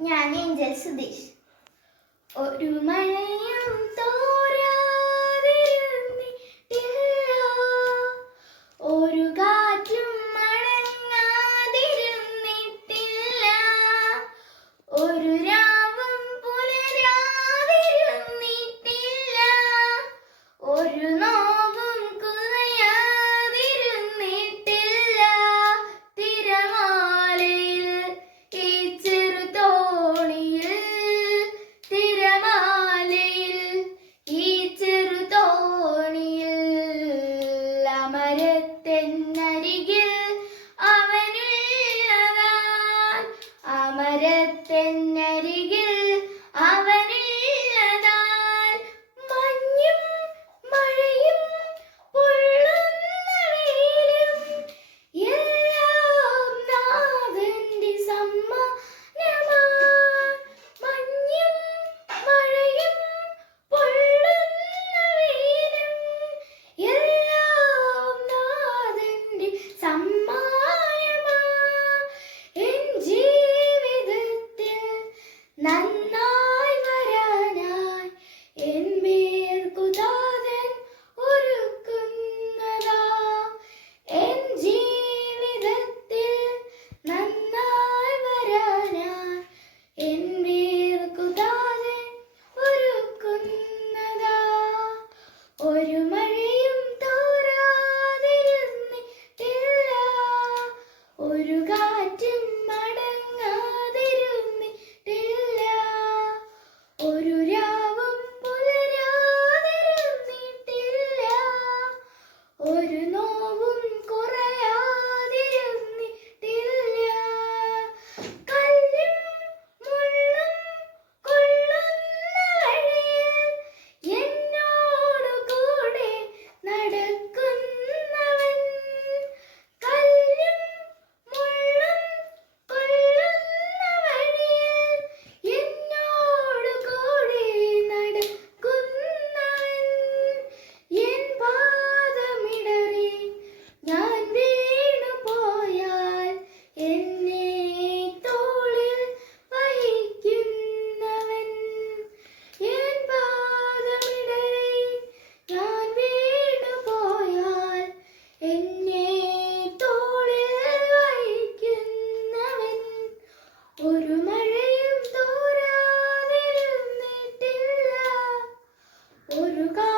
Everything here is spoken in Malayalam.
ഞാൻ ഏഞ്ചൽ സുധീഷ് ഒരു മഴയും തോരാതിരുന്നിട്ടില്ല ഒരു കാ